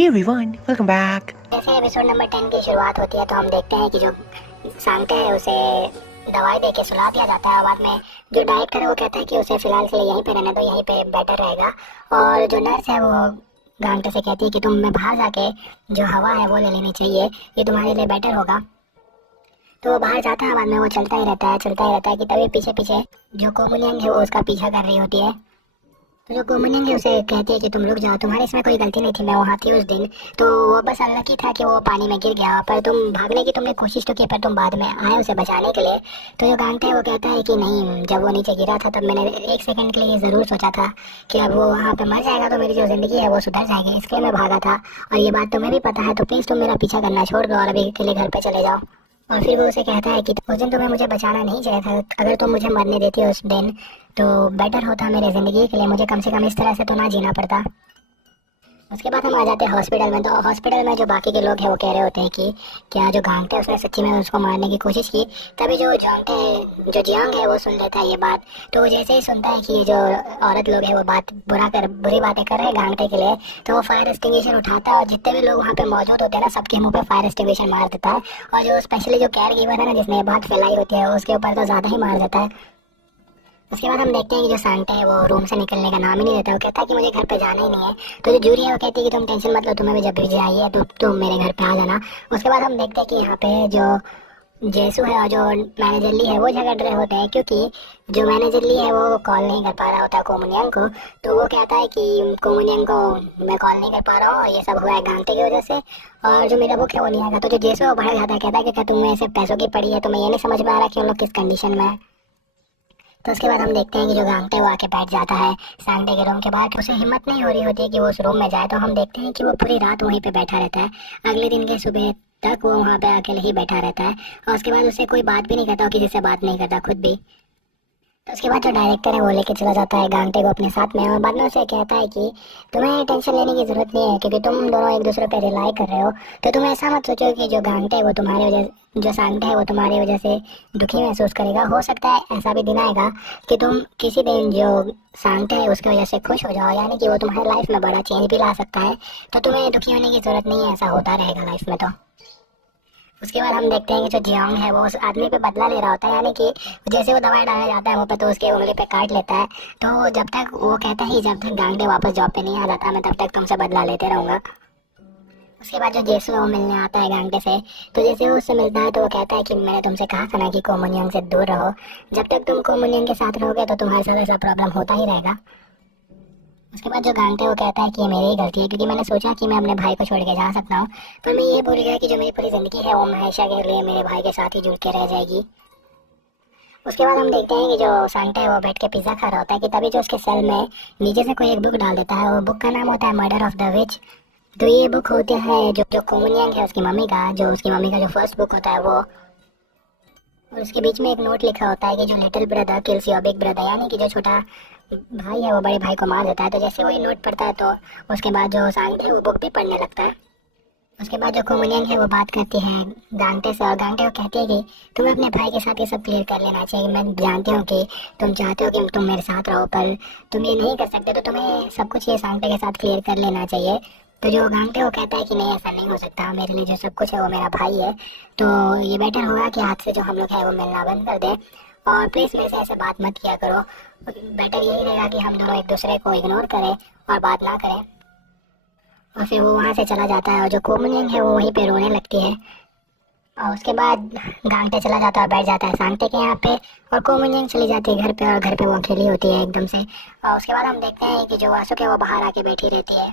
Hey everyone, welcome back. जैसे episode number 10 की शुरुआत होती है तो हम देखते हैं कि जो सांटे है उसे दवाई दे के सुला दिया जाता है। बाद में जो डायरेक्टर है वो कहता है कि उसे फिलहाल के लिए यहीं पे रहने दो, यहीं पे बेटर रहेगा। और जो नर्स है वो गांटे से कहती है कि तुम्हें बाहर जाके जो हवा है वो ले लेनी चाहिए, ये तुम्हारे लिए बेटर होगा। तो वो बाहर जाता है, बाद में वो चलता ही रहता है कि तभी पीछे पीछे जो कोमुनियंग है वो उसका पीछा कर रही होती है। तो जो कोमुनियंग है उसे कहती है कि तुम रुक जाओ, तुम्हारी इसमें कोई गलती नहीं थी, मैं वहाँ थी उस दिन। तो वो बस अनलकी था कि वो पानी में गिर गया, पर तुम भागने की तुमने कोशिश तो की, पर तुम बाद में आए उसे बचाने के लिए। तो जो गांटे है वो कहता है कि नहीं, जब वो नीचे गिरा था तब मैंने एक सेकंड के लिए ज़रूर सोचा था कि अब वो वहाँ पे मर जाएगा तो मेरी जो ज़िंदगी है वो सुधर जाएगी, इसलिए मैं भागा था। और ये बात तुम्हें भी पता है, तो प्लीज़ तुम मेरा पीछा करना छोड़ दो और अभी के लिए घर पर चले जाओ। और फिर वो उसे कहता है कि उस दिन तुम्हें मुझे बचाना नहीं चाहिए था, अगर तुम मुझे मरने देती उस दिन तो बेटर होता मेरी ज़िंदगी के लिए, मुझे कम से कम इस तरह से तो ना जीना पड़ता। उसके बाद हम आ जाते हैं हॉस्पिटल में। तो हॉस्पिटल में जो बाकी के लोग हैं वो कह रहे होते हैं कि क्या जो गांगटे उसने सच्ची में उसको मारने की कोशिश की। तभी जो जोंगटे जो जियांग है वो सुन लेता है ये बात। तो वो जैसे ही सुनता है कि ये जो औरत लोग हैं वो बुरी बातें कर रहे हैं गांगटे के लिए, तो वो फायर एक्सटिंग्विशर उठाता है और जितने भी लोग वहाँ पे मौजूद होते हैं ना, सबके मुँह पे फायर एक्सटिंग्विशर मार देता है। और जो स्पेशली जो केयर गिवर है ना, जिसने ये बात फैलाई होती है, उसके ऊपर तो ज़्यादा ही मार देता है। उसके बाद हम देखते हैं कि जो सांटे है वो रूम से निकलने का नाम ही नहीं लेता। वो कहता है कि मुझे घर पे जाना ही नहीं है। तो जो जूरी है वो कहती है कि तुम टेंशन मत लो, तुम्हें भी जब भी चाहिए तो तुम मेरे घर पे आ जाना। उसके बाद हम देखते हैं कि यहाँ पे जो जेसु है और जो मैनेजर ली है वो झगड़ रहे होते हैं, क्योंकि जो मैनेजर ली है वो कॉल नहीं कर पा रहा होता है कोमुनियंग को। तो वो कहता है कि कोमुनियंग को मैं कॉल नहीं कर पा रहा हूँ, ये सब हुआ है गांटे की वजह से, और जो मेरा बुक है वो नहीं आएगा। तो जो जेसु है वो बाहर जाता है, कहता है कि क्या तुम्हें ऐसे पैसों की पड़ी है, तुम्हें ये नहीं समझ में आ रहा कि हम लोग किस कंडीशन में है। तो उसके बाद हम देखते हैं कि जो गांगटे वो आके बैठ जाता है सांटे के रूम के बाहर। उसे हिम्मत नहीं हो रही होती है कि वो उस रूम में जाए। तो हम देखते हैं कि वो पूरी रात वहीं पे बैठा रहता है। अगले दिन के सुबह तक वो वहाँ पे अकेले ही बैठा रहता है और उसके बाद उसे कोई बात भी नहीं करता और किसी से बात नहीं करता खुद भी। तो उसके बाद जो डायरेक्टर है वो लेके चला जाता है गांगटे को अपने साथ में, और बाद में उसे कहता है कि तुम्हें टेंशन लेने की जरूरत नहीं है, क्योंकि तुम दोनों एक दूसरे पे रिलाई कर रहे हो। तो तुम ऐसा मत सोचो कि जो गांगटे है वो तुम्हारी वजह जो सांगटे है वो तुम्हारी वजह से दुखी महसूस करेगा। हो सकता है ऐसा भी दिन आएगा कि तुम किसी दिन जो सांगटे है उसकी वजह से खुश हो जाओ, यानी कि वो तुम्हारी लाइफ में बड़ा चेंज भी ला सकता है। तो तुम्हें दुखी होने की जरूरत नहीं है, ऐसा होता रहेगा लाइफ में। तो उसके बाद हम देखते हैं कि जो जियांग है वो उस आदमी पे बदला ले रहा होता है, यानी कि जैसे वो दवाई डालने जाता है मुंह पे तो उसके उंगली पे काट लेता है। तो जब तक वो कहता है जब तक गांगटे वापस जॉब पे नहीं आ जाता मैं तब तक तुमसे बदला लेते रहूँगा। उसके बाद जो जेसु है वो मिलने आता है गांगटे से। तो जैसे वो उससे मिलता है तो वो कहता है कि मैंने तुमसे कहा था ना कि कोमुनियंग से दूर रहो, जब तक तुम कोमुनियंग के साथ रहोगे तो तुम्हारे साथ ऐसा प्रॉब्लम होता ही रहेगा। उसके बाद जो गांगटे वो कहता है कि ये मेरी ही गलती है, क्योंकि मैंने सोचा कि मैं अपने भाई को छोड़ के जा सकता हूँ, पर मैं ये भूल गया कि जो मेरी पूरी ज़िंदगी है वो हमेशा के लिए मेरे भाई के साथ ही जुड़ के रह जाएगी। उसके बाद हम देखते हैं कि जो सांटे है वो बैठ के पिज़्ज़ा खा रहा होता है कि तभी जो उसके सेल में नीचे से कोई एक बुक डाल देता है। वो बुक का नाम होता है मर्डर ऑफ द विच। तो ये बुक होती है जो जो कोमुनियंग है उसकी मम्मी का, जो उसकी मम्मी का जो फर्स्ट बुक होता है वो। और उसके बीच में एक नोट लिखा होता है कि जो little brother kills your big brother, यानी कि जो छोटा भाई है वो बड़े भाई को मार देता है। तो जैसे वो ये नोट पढ़ता है तो उसके बाद जो सांगटे है वो बुक भी पढ़ने लगता है। उसके बाद जो कोमुनियंग है वो बात करती है गांगटे से, और गांगटे को कहती है कि तुम्हें अपने भाई के साथ ये सब क्लियर कर लेना चाहिए। मैं जानती हूँ कि तुम चाहते हो कि तुम मेरे साथ रहो, पर तुम ये नहीं कर सकते, तो तुम्हें सब कुछ ये सांगटे के साथ क्लियर कर लेना चाहिए। तो जो गांगटे वो कहता है कि नहीं, ऐसा नहीं हो सकता, मेरे लिए जो सब कुछ है वो मेरा भाई है, तो ये बेटर होगा कि आज से जो हम लोग हैं वो मिलना बंद कर दें, और प्लीज़ मेरे से ऐसे बात मत किया करो। बेटर यही रहेगा कि हम दोनों एक दूसरे को इग्नोर करें और बात ना करें। और फिर वो वहाँ से चला जाता है और जो कोमुनियंग है वो वहीं पे रोने लगती है। और उसके बाद गांगटे चला जाता है और बैठ जाता है सांगटे के यहाँ पे, और कोमुनियंग चली जाती है घर पे, और घर पे वो अकेली होती है एकदम से। और उसके बाद हम देखते हैं कि जो वासुकी है वो बाहर आके बैठी रहती है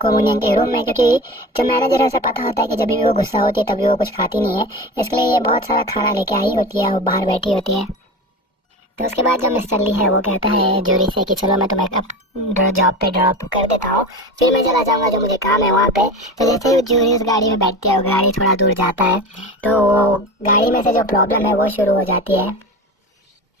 कोमुनियंग के रूम में, क्योंकि जो मैनेजर है उसे पता होता है कि जब भी वो गुस्सा होती है तभी वो कुछ खाती नहीं है, इसलिए ये बहुत सारा खाना लेके आई होती है और बाहर बैठी होती है। तो उसके बाद जो मिस्टर ली है वो कहता है जूरी से कि चलो मैं तुम्हें अब जॉब पे ड्रॉप कर देता हूँ, फिर मैं चला जाऊँगा, जो मुझे काम है वहाँ पे। तो जैसे ही जूरी उस गाड़ी में बैठती है, वो गाड़ी थोड़ा दूर जाता है, तो वो गाड़ी में से जो प्रॉब्लम है वो शुरू हो जाती है,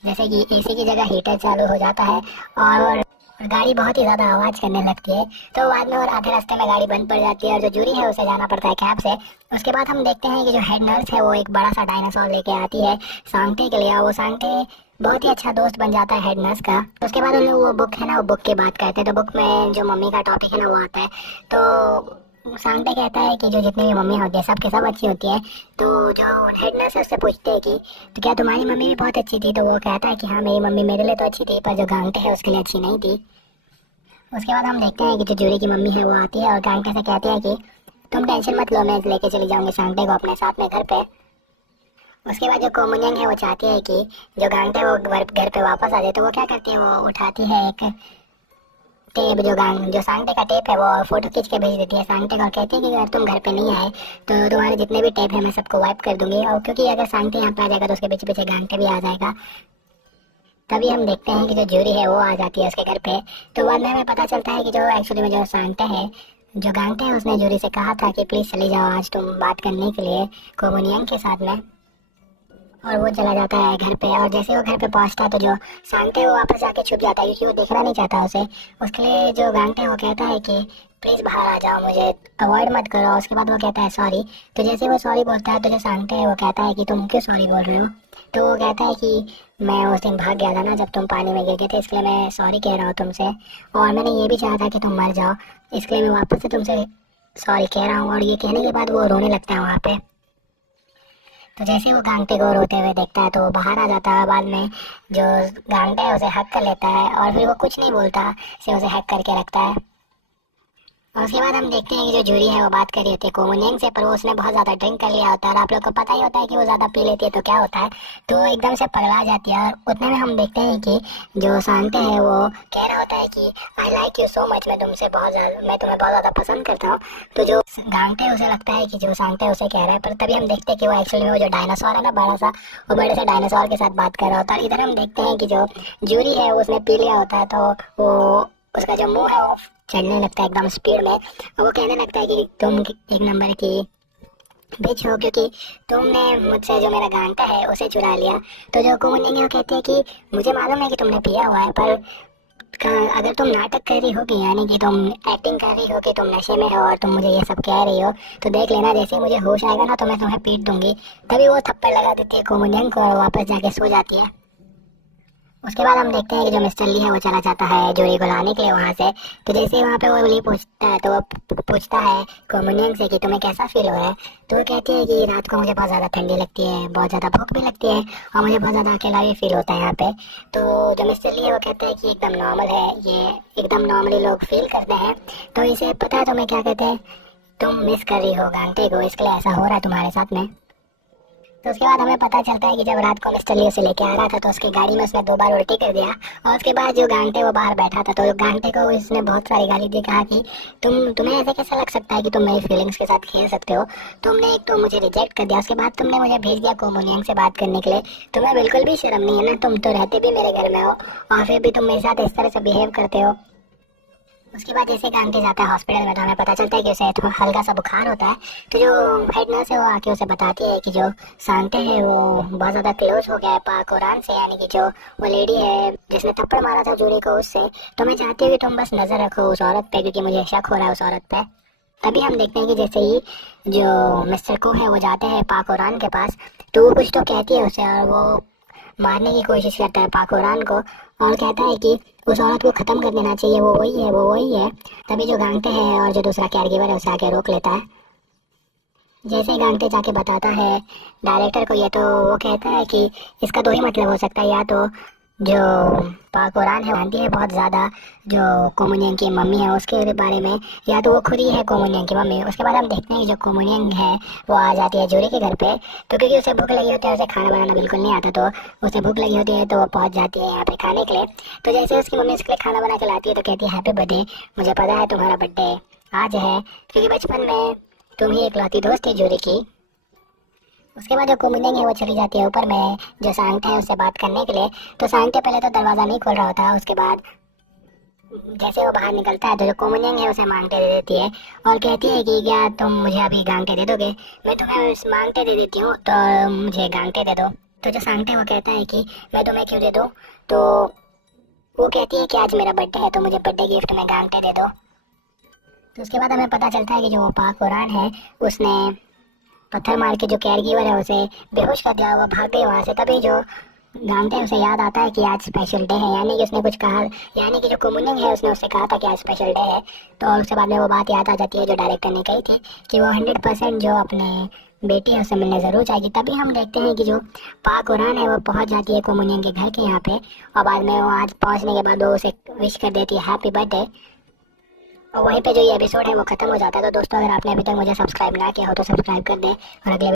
जैसे कि एसी की जगह हीटर चालू हो जाता है और गाड़ी बहुत ही ज़्यादा आवाज़ करने लगती है। तो बाद में और आधे रास्ते में गाड़ी बंद पड़ जाती है और जो जूरी है उसे जाना पड़ता है कैब से। उसके बाद हम देखते हैं कि जो हेड नर्स है वो एक बड़ा सा डायनासोर लेके आती है सांगटे के लिए, और वो सांगटे बहुत ही अच्छा दोस्त बन जाता है हेड नर्स का। तो उसके बाद उन्हें वो बुक है ना, वो बुक की बात करते हैं। तो बुक में जो मम्मी का टॉपिक है ना वो आता है। तो सांटे कहता है कि जो जितनी भी मम्मी होती है सब के सब अच्छी होती है। तो जो हेड नर्स है उससे पूछते हैं कि तो क्या तुम्हारी मम्मी भी बहुत अच्छी थी? तो वो कहता है कि हाँ मेरी मम्मी मेरे लिए तो अच्छी थी, पर जो गांगटे है उसके लिए अच्छी नहीं थी। उसके बाद हम देखते हैं कि जो जूरी की मम्मी है वो आती है और गांगटे से कहती है कि तुम टेंशन मत लो, मैं लेके चली जाऊंगी सांटे को अपने साथ में घर पे। उसके बाद जो कोमुनियंग है वो चाहती है कि जो गांगटे वो घर पे वापस आ जाए। तो वो क्या करती है, वो उठाती है एक टेप, जो सांगटे का टेप है वो फोटो खींच के भेज देती है सांगटे को और कहती है कि अगर तुम घर पे नहीं आए तो तुम्हारे जितने भी टेप है मैं सबको वाइप कर दूंगी। और क्योंकि अगर सांगटे यहाँ पे आ जाएगा तो उसके पीछे पीछे गांगटे भी आ जाएगा। तभी हम देखते हैं कि जो जूरी है वो आ जाती है उसके घर पे। तो बाद में हमें पता चलता है कि जो एक्चुअली में जो सांगटे है, जो गांगटे है, उसने जूरी से कहा था कि प्लीज़ चली जाओ आज तुम बात करने के लिए कोमुनियंग के साथ में। और वो चला जाता है घर पे। और जैसे वो घर पे पहुंचता है तो जो सांगटे है वो वापस जाके छुप जाता है क्योंकि वो देखना नहीं चाहता उसे। उसके लिए जो गांगटे वो कहता है कि प्लीज़ बाहर आ जाओ, मुझे अवॉइड मत करो। उसके बाद वो कहता है सॉरी। तो जैसे वो सॉरी बोलता है तो जो सांगटे है वो कहता है कि तुम क्यों सॉरी बोल रहे हो? तो वो कहता है कि मैं उस दिन भाग गया था ना जब तुम पानी में गिर गए थे, इसलिए मैं सॉरी कह रहा हूँ तुमसे। और मैंने ये भी चाहा था कि तुम मर जाओ, इसलिए मैं वापस से तुमसे सॉरी कह रहा हूँ। और ये कहने के बाद वो रोने लगता है वहाँ पे। तो जैसे वो गांगटे को रोते हुए देखता है तो वो बाहर आ जाता है। बाद में जो गांगटा है उसे हक कर लेता है और फिर वो कुछ नहीं बोलता, सिर्फ उसे हक करके रखता है। और उसके बाद हम देखते हैं कि जो जूरी है वो बात कर रही होती है कोमुनियंग से, पर वो उसने बहुत ज़्यादा ड्रिंक कर लिया होता है। और आप लोग को पता ही होता है कि वो ज़्यादा पी लेती है तो क्या होता है, तो वो एकदम से पगला जाती है। और उतने में हम देखते हैं कि जो सांगटे है वो कह रहा होता है कि I like you so much, मैं तुम्हें बहुत ज़्यादा पसंद करता हूँ। तो जो गांगटे है उसे लगता है कि जो सांगटे है उसे कह रहा है, पर तभी हम देखते हैं कि वो एक्चुअली में वो जो डायनासोर है ना बड़ा सा, वो बड़े से डायनासोर के साथ बात कर रहा होता है। इधर हम देखते हैं कि जो जूरी है उसने पी लिया होता है तो वो उसका जो मुंह है वो चढ़ने लगता है एकदम स्पीड में। और वो कहने लगता है कि तुम एक नंबर की बिच हो क्योंकि तुमने मुझसे जो मेरा गांटा है उसे चुरा लिया। तो जो कोमुनिंग है वो कहती है कि मुझे मालूम है कि तुमने पिया हुआ है, पर अगर तुम नाटक कर रही होगी, यानी कि तुम एक्टिंग कर रही हो कि तुम नशे में हो और तुम मुझे ये सब कह रही हो, तो देख लेना जैसे ही मुझे होश आएगा ना तो मैं तुम्हें पीट दूंगी। तभी वो थप्पड़ लगा देती है कोमुनिंग को और वापस जाके सो जाती है। उसके बाद हम देखते हैं कि जो मिस्टर ली है वो चला जाता है जूरी को लाने के लिए वहाँ से। तो जैसे ही वहाँ पे वो ली पूछता है तो वो पूछता है कोमुनियंग से कि तुम्हें कैसा फील हो रहा है? तो वो कहती है कि रात को मुझे बहुत ज़्यादा ठंडी लगती है, बहुत ज़्यादा भूख भी लगती है और मुझे बहुत ज़्यादा अकेला भी फील होता है यहाँ पे। तो जो मिस्टर ली है वो कहता है कि एकदम नॉर्मल है, ये एकदम नॉर्मली लोग फील करते हैं। तो इसे पता है तुम्हें क्या कहते हैं, तुम मिस कर रही हो गांटे को, इसके लिए ऐसा हो रहा है तुम्हारे साथ में। तो उसके बाद हमें पता चलता है कि जब रात को मिस्टर ली उसे लेके आ रहा था तो उसकी गाड़ी में उसने 2 बार उल्टी कर दिया। और उसके बाद जो गांटे वो बाहर बैठा था तो गांटे को उसने बहुत सारी गाली दी, कहा कि तुम्हें ऐसे कैसे लग सकता है कि तुम मेरी फीलिंग्स के साथ खेल सकते हो? तुमने एक तो मुझे रिजेक्ट कर दिया, उसके बाद तुमने मुझे भेज दिया कोमुनियंग से बात करने के लिए। तुम्हें बिल्कुल भी शर्म नहीं है ना? तुम तो रहते भी मेरे घर में हो और फिर भी तुम मेरे साथ इस तरह से बिहेव करते हो। उसके बाद जैसे गांटे जाता है हॉस्पिटल में तो हमें पता चलता है कि उसे थोड़ा हल्का सा बुखार होता है। तो जो हेड नर्स है वो आके उसे बताती है कि जो सांटे है वो बहुत ज़्यादा क्लोज हो गया है पाक कुरान से, यानी कि जो वो लेडी है जिसने थप्पड़ मारा था जूरी को उससे। तो मैं चाहती हूँ कि तुम बस नज़र रखो उस औरत पे क्योंकि मुझे शक हो रहा है उस औरत पे। तभी हम देखते हैं कि जैसे ही जो मिस्टर को है वो जाते हैं पाक कुरान के पास तो वो कुछ तो कहती है उसे और वो मारने की कोशिश करता है पाकुरान को और कहता है कि उस औरत को ख़त्म कर देना चाहिए, वो वही है, वो वही है। तभी जो गांगटे है और जो दूसरा कैरगिवर है उसे आके रोक लेता है। जैसे ही गांगटे जाके बताता है डायरेक्टर को ये, तो वो कहता है कि इसका 2 ही मतलब हो सकता है, या तो जो पाकुरान है जानती है बहुत ज़्यादा जो कोमुनियंग की मम्मी है उसके बारे में, या तो वो खुद ही है कोमुनियंग की मम्मी। उसके बाद हम देखते हैं कि जो कोमुनियंग है वो आ जाती है जूरी के घर पे। तो क्योंकि उसे भूख लगी होती है, उसे खाना बनाना बिल्कुल नहीं आता, तो उसे भूख लगी होती है तो वो पहुंच जाती है यहाँ पे खाने के लिए। तो जैसे उसकी मम्मी उसके लिए खाना बना के लाती है तो कहती है हैप्पी बर्थडे, मुझे पता है तुम्हारा बर्थडे आज है क्योंकि बचपन में तुम ही इकलौती दोस्त थी जूरी की। उसके बाद जो कोमुनियंग है वो चली जाती है ऊपर में जो सांगटे है उससे बात करने के लिए। तो सांगटे पहले तो दरवाज़ा नहीं खोल रहा होता, उसके बाद जैसे वो बाहर निकलता है तो जो कोमुनियंग है उसे मांगटे दे देती है और कहती है कि क्या तुम मुझे अभी गांगटे दे दोगे? मैं तुम्हें मांगटे दे देती हूँ तो मुझे गांगटे दे दो। तो जो सांगटे वो कहता है कि मैं तुम्हें क्यों दे दूँ? तो वो कहती है कि आज मेरा बर्थडे है तो मुझे बर्थडे गिफ्ट में गांगटे दे दो। तो उसके बाद हमें पता चलता है कि जो पाक कुरान है उसने पत्थर मार के जो कैरगिवर है उसे बेहोश कर दिया, वो भाग गई वहाँ से। तभी जो जानते हैं उसे याद आता है कि आज स्पेशल डे है, यानी कि उसने कुछ कहा, यानी कि जो कम्युनिंग है उसने उससे कहा था कि आज स्पेशल डे है। तो उसके बाद में वो बात याद आ जाती है जो डायरेक्टर ने कही थी कि वो 100% जो अपने बेटी है उससे मिलने ज़रूर जाएगी। तभी हम देखते हैं कि जो पाक उरान है वो पहुंच जाती है कम्युनियन के घर के यहाँ पे, और बाद में वो आज पहुंचने के बाद वो उसे विश कर देती है हैप्पी बर्थडे, और वहीं पे जो ये एपिसोड है वो खत्म हो जाता है। तो दोस्तों, अगर आपने अभी तक मुझे सब्सक्राइब ना किया हो तो सब्सक्राइब कर दें और अगले